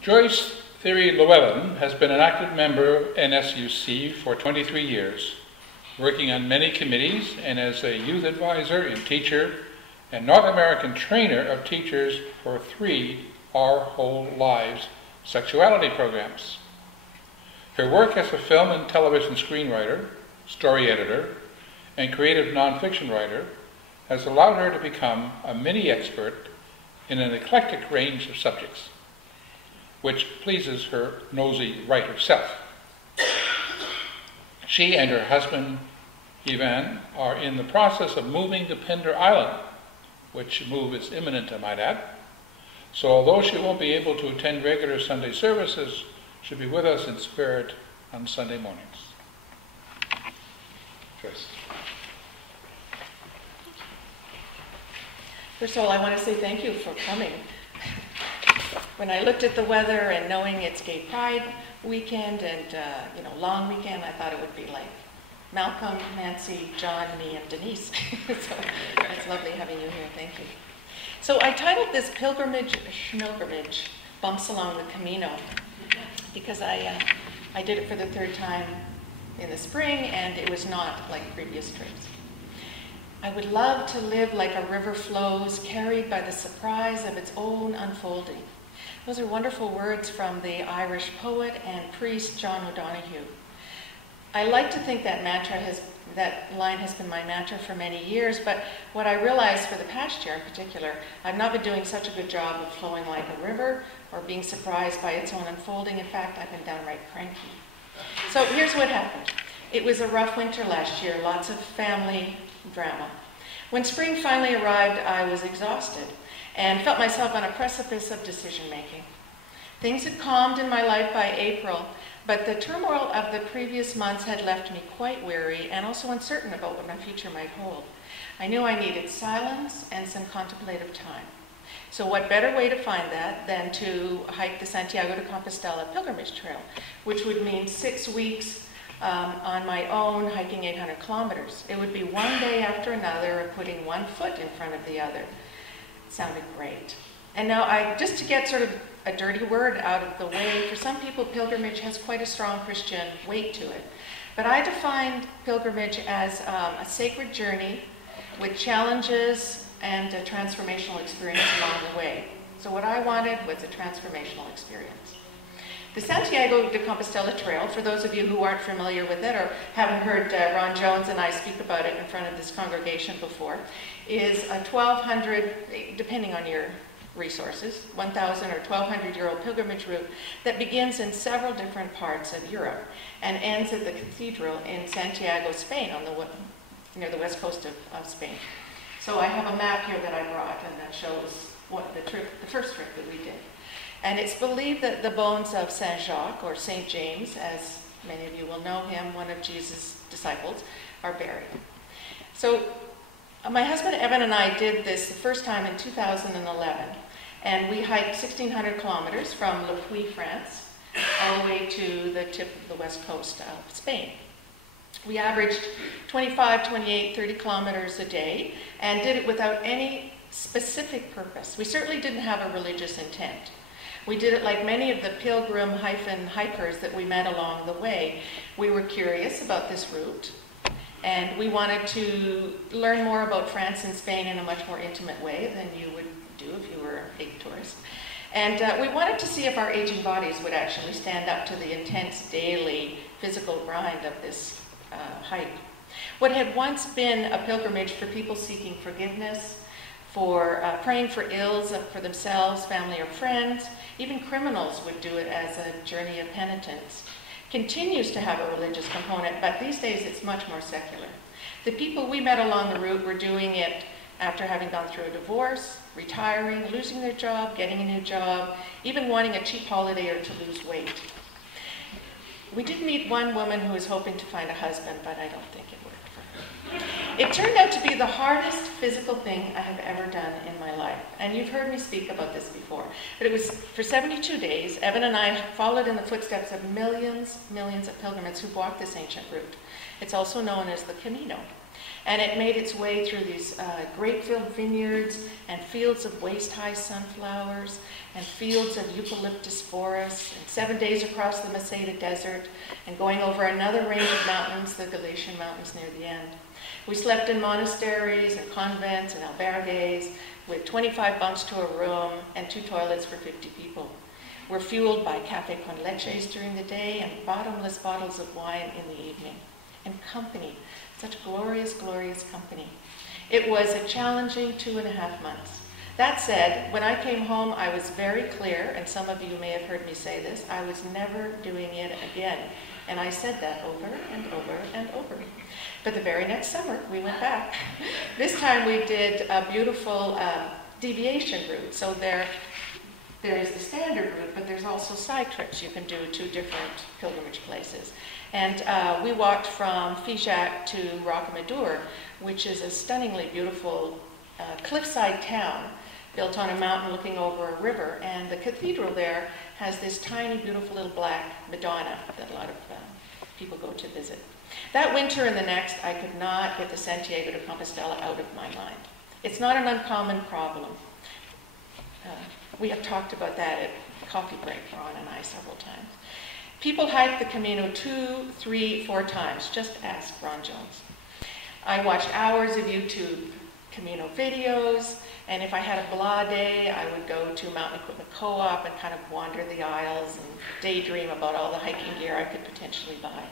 Joyce Thierry Llewellyn has been an active member of NSUC for 23 years, working on many committees and as a youth advisor and teacher and North American trainer of teachers for 3 Our Whole Lives sexuality programs. Her work as a film and television screenwriter, story editor, and creative nonfiction writer has allowed her to become a mini expert in an eclectic range of subjects, which pleases her nosy writer self. She and her husband, Ivan, are in the process of moving to Pender Island, which move is imminent, I might add. So although she won't be able to attend regular Sunday services, she'll be with us in spirit on Sunday mornings. Joyce. First of all, I want to say thank you for coming. When I looked at the weather and knowing it's Gay Pride weekend and long weekend, I thought it would be like Malcolm, Nancy, John, me, and Denise. So it's lovely having you here. Thank you. So I titled this Schmilgrimage, Bumps Along the Camino, because I did it for the 3rd time in the spring, and it was not like previous trips. I would love to live like a river flows, carried by the surprise of its own unfolding. Those are wonderful words from the Irish poet and priest John O'Donoghue. I like to think that line has been my mantra for many years, but what I realized for the past year in particular, I've not been doing such a good job of flowing like a river or being surprised by its own unfolding. In fact, I've been downright cranky. So here's what happened. It was a rough winter last year, lots of family drama. When spring finally arrived, I was exhausted and felt myself on a precipice of decision-making. Things had calmed in my life by April, but the turmoil of the previous months had left me quite weary and also uncertain about what my future might hold. I knew I needed silence and some contemplative time. So what better way to find that than to hike the Santiago de Compostela pilgrimage trail, which would mean 6 weeks on my own, hiking 800 kilometers. It would be one day after another of putting one foot in front of the other. It sounded great. And now just to get sort of a dirty word out of the way, for some people pilgrimage has quite a strong Christian weight to it. But I defined pilgrimage as a sacred journey with challenges and a transformational experience along the way. So what I wanted was a transformational experience. The Santiago de Compostela Trail, for those of you who aren't familiar with it or haven't heard Ron Jones and I speak about it in front of this congregation before, is a 1,200, depending on your resources, 1,000 or 1,200-year-old pilgrimage route that begins in several different parts of Europe and ends at the cathedral in Santiago, Spain, near the west coast of Spain. So I have a map here that I brought, and that shows the first trip that we did. And it's believed that the bones of Saint Jacques, or Saint James, as many of you will know him, one of Jesus' disciples, are buried. So my husband Evan and I did this the first time in 2011, and we hiked 1,600 kilometers from Le Puy, France, all the way to the tip of the west coast of Spain. We averaged 25, 28, 30 kilometers a day, and did it without any specific purpose. We certainly didn't have a religious intent. We did it like many of the pilgrim-hikers that we met along the way. We were curious about this route, and we wanted to learn more about France and Spain in a much more intimate way than you would do if you were a big tourist. And we wanted to see if our aging bodies would actually stand up to the intense daily physical grind of this hike. What had once been a pilgrimage for people seeking forgiveness, for praying for ills for themselves, family, or friends, even criminals would do it as a journey of penitence, continues to have a religious component, but these days it's much more secular. The people we met along the route were doing it after having gone through a divorce, retiring, losing their job, getting a new job, even wanting a cheap holiday or to lose weight. We did meet one woman who was hoping to find a husband, but I don't think it worked for her. It turned out to be the hardest physical thing I have ever done in my life. And you've heard me speak about this before. But it was for 72 days, Evan and I followed in the footsteps of millions of pilgrims who've walked this ancient route. It's also known as the Camino. And it made its way through these grape-filled vineyards and fields of waist-high sunflowers and fields of eucalyptus forests, and 7 days across the Meseta Desert, and going over another range of mountains, the Galician mountains near the end. We slept in monasteries and convents and albergues with 25 bunks to a room and 2 toilets for 50 people. We're fueled by café con leches during the day and bottomless bottles of wine in the evening. And company, such glorious, glorious company. It was a challenging 2.5 months. That said, when I came home, I was very clear, and some of you may have heard me say this, I was never doing it again. And I said that over and over and over. But the very next summer, we went back. This time we did a beautiful deviation route. So there is the standard route, but there's also side trips you can do to different pilgrimage places. And we walked from Figeac to Rocamadour, which is a stunningly beautiful cliffside town built on a mountain looking over a river. And the cathedral there has this tiny, beautiful little black Madonna that a lot of people go to visit. That winter and the next, I could not get the Santiago de Compostela out of my mind. It's not an uncommon problem. We have talked about that at coffee break, Ron and I, several times. People hike the Camino 2, 3, 4 times. Just ask Ron Jones. I watched hours of YouTube Camino videos, and if I had a blah day, I would go to Mountain Equipment Co-op and kind of wander the aisles and daydream about all the hiking gear I could potentially buy.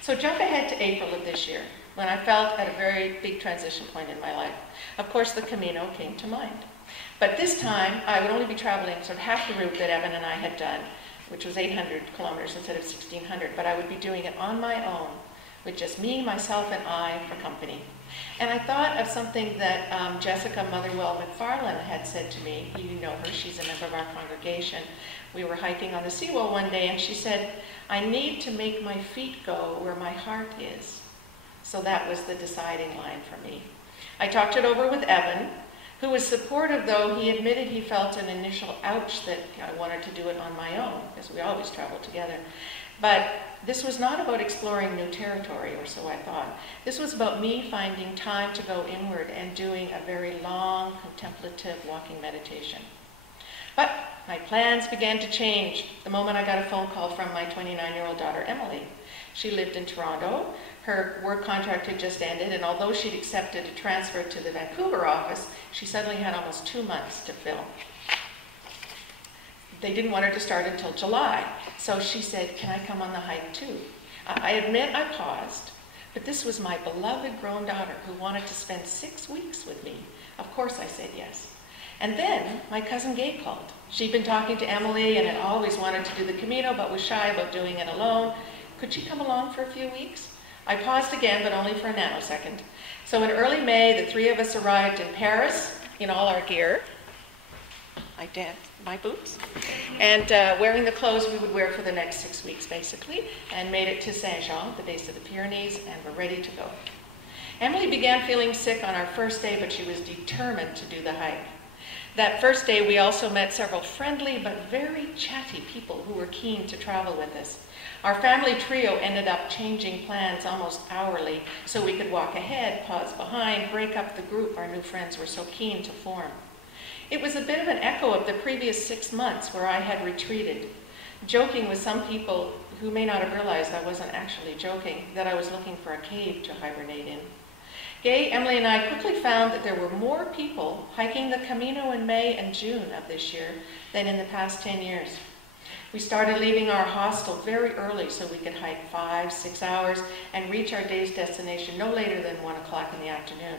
So jump ahead to April of this year, when I felt at a very big transition point in my life. Of course, the Camino came to mind. But this time, I would only be traveling sort of half the route that Evan and I had done, which was 800 kilometers instead of 1,600, but I would be doing it on my own, with just me, myself, and I for company. And I thought of something that Jessica Motherwell McFarlane had said to me. You know her, she's a member of our congregation. We were hiking on the seawall one day, and she said, I need to make my feet go where my heart is. So that was the deciding line for me. I talked it over with Evan, who was supportive, though he admitted he felt an initial ouch that I wanted to do it on my own, because we always travel together. But this was not about exploring new territory, or so I thought. This was about me finding time to go inward and doing a very long, contemplative walking meditation. But my plans began to change the moment I got a phone call from my 29-year-old daughter, Emily. She lived in Toronto. Her work contract had just ended, and although she'd accepted a transfer to the Vancouver office, she suddenly had almost 2 months to fill. They didn't want her to start until July, so she said, can I come on the hike too? I admit I paused, but this was my beloved grown daughter who wanted to spend 6 weeks with me. Of course I said yes. And then my cousin Gay called. She'd been talking to Emily and had always wanted to do the Camino, but was shy about doing it alone. Could she come along for a few weeks? I paused again, but only for a nanosecond. So in early May, the 3 of us arrived in Paris in all our gear. I danced my boots, and wearing the clothes we would wear for the next 6 weeks, basically, and made it to Saint-Jean, the base of the Pyrenees, and were ready to go. Emily began feeling sick on our first day, but she was determined to do the hike. That first day, we also met several friendly but very chatty people who were keen to travel with us. Our family trio ended up changing plans almost hourly so we could walk ahead, pause behind, break up the group our new friends were so keen to form. It was a bit of an echo of the previous 6 months where I had retreated, joking with some people who may not have realized I wasn't actually joking, that I was looking for a cave to hibernate in. Gay, Emily, and I quickly found that there were more people hiking the Camino in May and June of this year than in the past 10 years. We started leaving our hostel very early so we could hike 5-6 hours and reach our day's destination no later than 1 o'clock in the afternoon.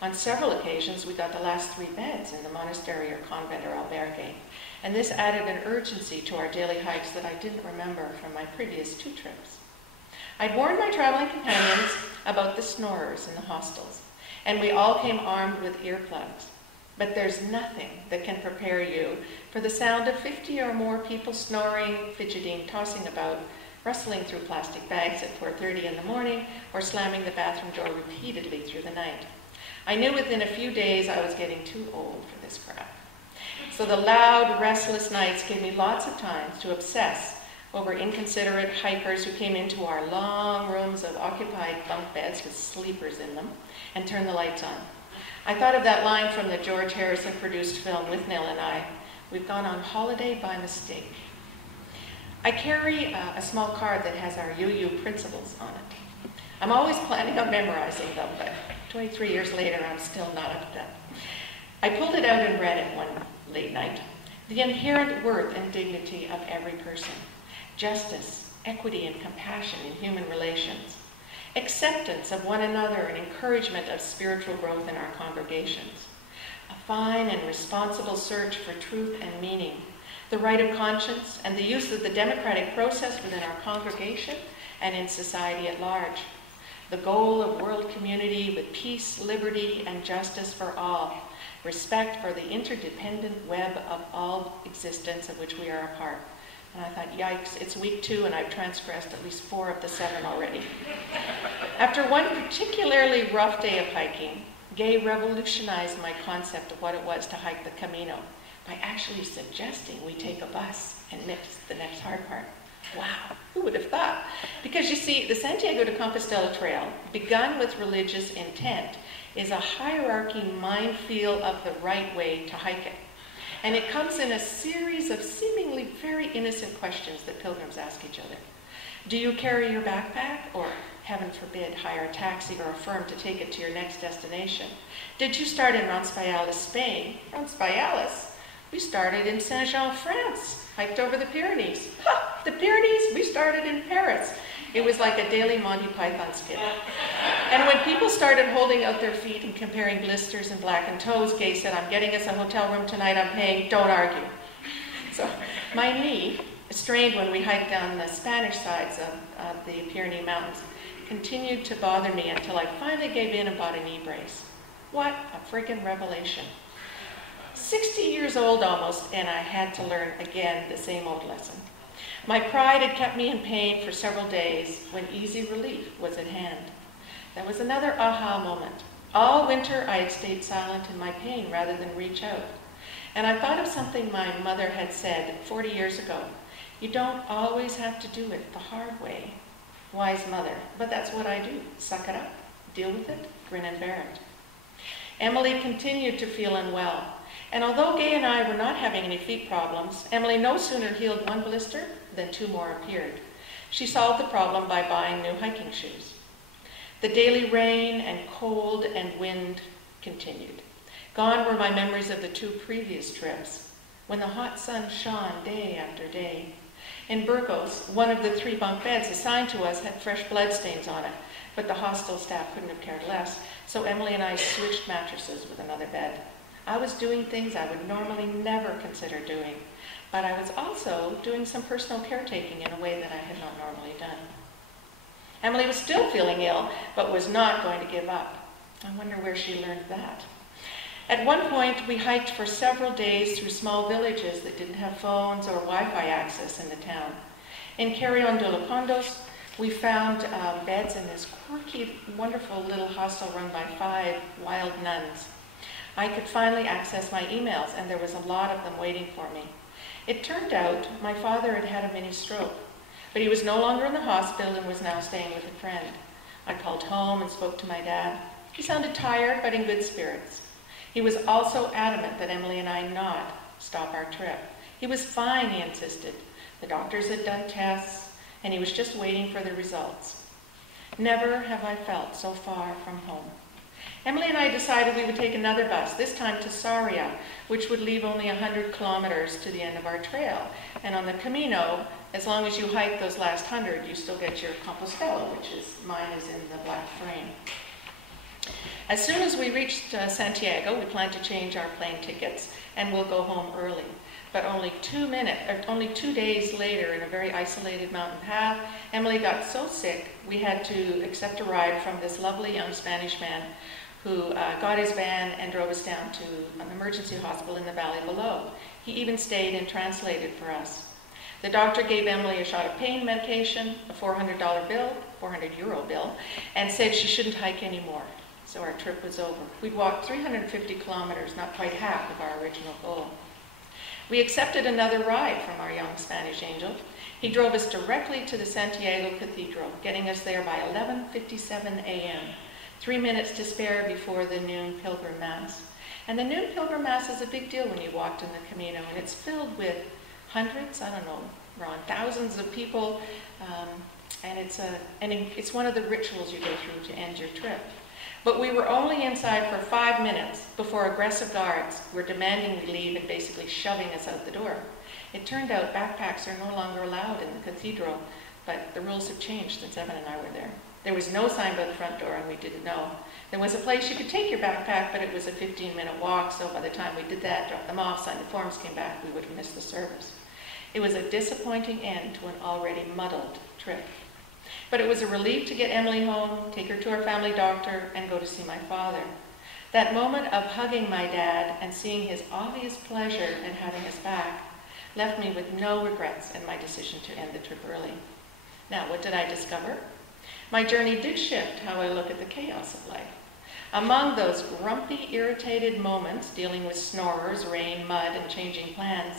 On several occasions, we got the last 3 beds in the monastery or convent or albergue, and this added an urgency to our daily hikes that I didn't remember from my previous 2 trips. I'd warned my traveling companions about the snorers in the hostels, and we all came armed with earplugs. But there's nothing that can prepare you for the sound of 50 or more people snoring, fidgeting, tossing about, rustling through plastic bags at 4:30 in the morning, or slamming the bathroom door repeatedly through the night. I knew within a few days I was getting too old for this crap. So the loud, restless nights gave me lots of time to obsess over inconsiderate hikers who came into our long rooms of occupied bunk beds with sleepers in them and turned the lights on. I thought of that line from the George Harrison-produced film With Nell and I, "We've gone on holiday by mistake." I carry a small card that has our UU principles on it. I'm always planning on memorizing them, but 23 years later, I'm still not up to that. I pulled it out and read it one late night. The inherent worth and dignity of every person. Justice, equity, and compassion in human relations. Acceptance of one another and encouragement of spiritual growth in our congregations. A fine and responsible search for truth and meaning. The right of conscience and the use of the democratic process within our congregation and in society at large. The goal of world community with peace, liberty, and justice for all. Respect for the interdependent web of all existence of which we are a part. And I thought, yikes, it's week 2 and I've transgressed at least 4 of the 7 already. After one particularly rough day of hiking, Gay revolutionized my concept of what it was to hike the Camino by actually suggesting we take a bus and miss the next hard part. Wow, who would have thought? Because you see, the Santiago de Compostela trail, begun with religious intent, is a hierarchy minefield of the right way to hike it. And it comes in a series of seemingly very innocent questions that pilgrims ask each other. Do you carry your backpack? Or, heaven forbid, hire a taxi or a firm to take it to your next destination? Did you start in Roncesvalles, Spain? Roncesvalles? We started in Saint-Jean, France, hiked over the Pyrenees. Ha! The Pyrenees? We started in Paris. It was like a daily Monty Python skit. And when people started holding out their feet and comparing blisters and blackened toes, Gay said, "I'm getting us a hotel room tonight, I'm paying, don't argue." So my knee, strained when we hiked down the Spanish sides of the Pyrenees Mountains, continued to bother me until I finally gave in and bought a knee brace. What a freaking revelation. 60 years old almost, and I had to learn again the same old lesson. My pride had kept me in pain for several days when easy relief was at hand. That was another aha moment. All winter I had stayed silent in my pain rather than reach out. And I thought of something my mother had said 40 years ago. You don't always have to do it the hard way. Wise mother, but that's what I do. Suck it up, deal with it, grin and bear it. Emily continued to feel unwell. And although Gay and I were not having any feet problems, Emily no sooner healed one blister than 2 more appeared. She solved the problem by buying new hiking shoes. The daily rain and cold and wind continued. Gone were my memories of the 2 previous trips, when the hot sun shone day after day. In Burgos, one of the 3 bunk beds assigned to us had fresh bloodstains on it, but the hostel staff couldn't have cared less, so Emily and I switched mattresses with another bed. I was doing things I would normally never consider doing, but I was also doing some personal caretaking in a way that I had not normally done. Emily was still feeling ill, but was not going to give up. I wonder where she learned that. At one point, we hiked for several days through small villages that didn't have phones or Wi-Fi access in the town. In Carrion de los Condos, we found beds in this quirky, wonderful little hostel run by 5 wild nuns. I could finally access my emails, and there was a lot of them waiting for me. It turned out my father had had a mini stroke, but he was no longer in the hospital and was now staying with a friend. I called home and spoke to my dad. He sounded tired, but in good spirits. He was also adamant that Emily and I not stop our trip. He was fine, he insisted. The doctors had done tests, and he was just waiting for the results. Never have I felt so far from home. Emily and I decided we would take another bus, this time to Sarria, which would leave only 100 kilometers to the end of our trail. And on the Camino, as long as you hike those last 100, you still get your Compostela, which is, mine is in the black frame. As soon as we reached Santiago, we planned to change our plane tickets, and we'll go home early. But only 2 days later, in a very isolated mountain path, Emily got so sick, we had to accept a ride from this lovely young Spanish man who got his van and drove us down to an emergency hospital in the valley below. He even stayed and translated for us. The doctor gave Emily a shot of pain medication, a $400 bill, 400 euro bill, and said she shouldn't hike anymore. So our trip was over. We'd walked 350 kilometers, not quite half of our original goal. We accepted another ride from our young Spanish angel. He drove us directly to the Santiago Cathedral, getting us there by 11:57 a.m., 3 minutes to spare before the noon Pilgrim Mass. And the noon Pilgrim Mass is a big deal when you walked in the Camino, and it's filled with hundreds, I don't know, Ron, thousands of people, and it's one of the rituals you go through to end your trip. But we were only inside for 5 minutes before aggressive guards were demanding we leave and basically shoving us out the door. It turned out backpacks are no longer allowed in the cathedral, but the rules have changed since Evan and I were there. There was no sign by the front door, and we didn't know. There was a place you could take your backpack, but it was a 15-minute walk, so by the time we did that, dropped them off, signed the forms, came back, we would have missed the service. It was a disappointing end to an already muddled trip. But it was a relief to get Emily home, take her to our family doctor, and go to see my father. That moment of hugging my dad and seeing his obvious pleasure in having us back left me with no regrets in my decision to end the trip early. Now, what did I discover? My journey did shift how I look at the chaos of life. Among those grumpy, irritated moments dealing with snorers, rain, mud, and changing plans,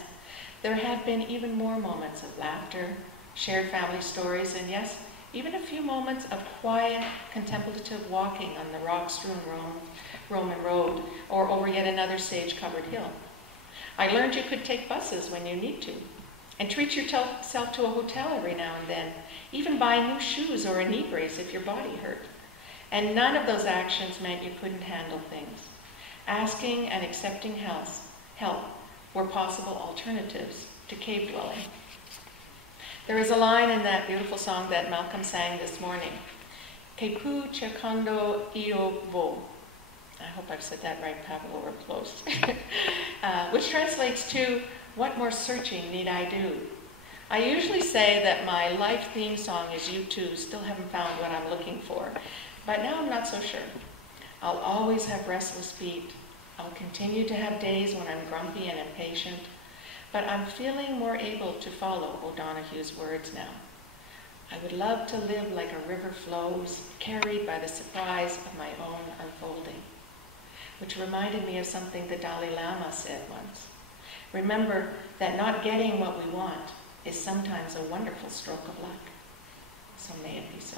there have been even more moments of laughter, shared family stories, and yes, even a few moments of quiet, contemplative walking on the rock-strewn Roman road or over yet another sage-covered hill. I learned you could take buses when you need to, and treat yourself to a hotel every now and then, even buy new shoes or a knee brace if your body hurt. And none of those actions meant you couldn't handle things. Asking and accepting help were possible alternatives to cave dwelling. There is a line in that beautiful song that Malcolm sang this morning, "Que pu cercando io vo." I hope I've said that right, Pablo, we're close. Which translates to, "What more searching need I do?" I usually say that my life theme song is U2, still haven't found what I'm looking for. But now I'm not so sure. I'll always have restless feet. I'll continue to have days when I'm grumpy and impatient. But I'm feeling more able to follow O'Donoghue's words now. I would love to live like a river flows, carried by the surprise of my own unfolding. Which reminded me of something the Dalai Lama said once. Remember that not getting what we want is sometimes a wonderful stroke of luck. So may it be so.